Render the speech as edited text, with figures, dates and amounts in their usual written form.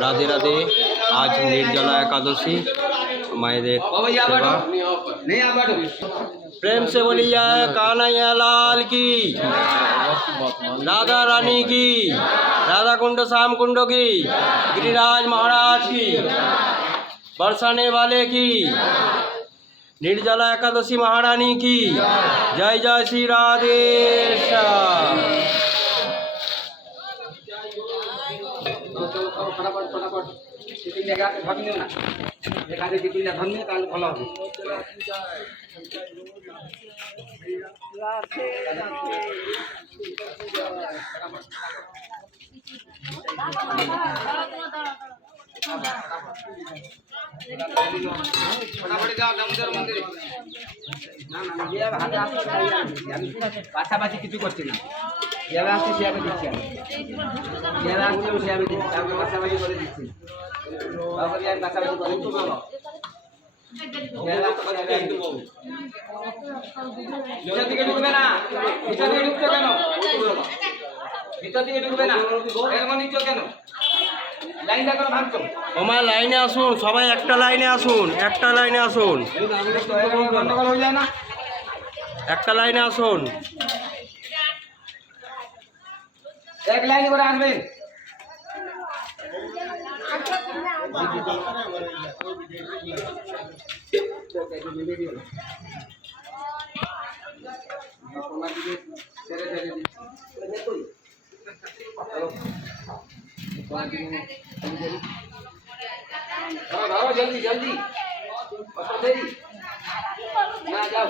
राधे राधे। आज निर्जला एकादशी मायदेर सेवा। प्रेम से बोलिए कान्हैया लाल की, राधा रानी की, राधा कुंड श्याम कुंड की, गिरिराज महाराज की, बरसाने वाले की, निर्जला एकादशी महारानी की जय जय श्री राधे श्याम। फटाफट फटाफट टिफिन लेगा भाग नियो ना एक आधे टिफिन ले धन्य काल भलो হবে फटाफट जाओ दामोदर मंदिरे না না ये হাতে আসছে আমি পাশাপাশি কিছু করছি না এবার আসছে সে আমি দিচ্ছি আমি এবার আসছে সে আমি দিচ্ছি আমি পাশাপাশি করে দিচ্ছি তারপরে আমি পাশাপাশি করে দিচ্ছি বাবা এবার আসছে আমি একটু বলবো ভিতর দিকে ঢুকবে না ভিতর দিকে ঢুকছো কেন ভিতর দিকে ঢুকবে না এরকম নিচ্ছ কেন লাইনটা কেন ভাঙছো আমার লাইনে আসুন, সবাই একটা লাইনে আসুন, একটা লাইনে আসুন, গন্ডগোল হয়ে যায় না একটা লাইনে আসুন। এক লাইন করে আসবেন जल्दी जल्दी देरी ना जाओ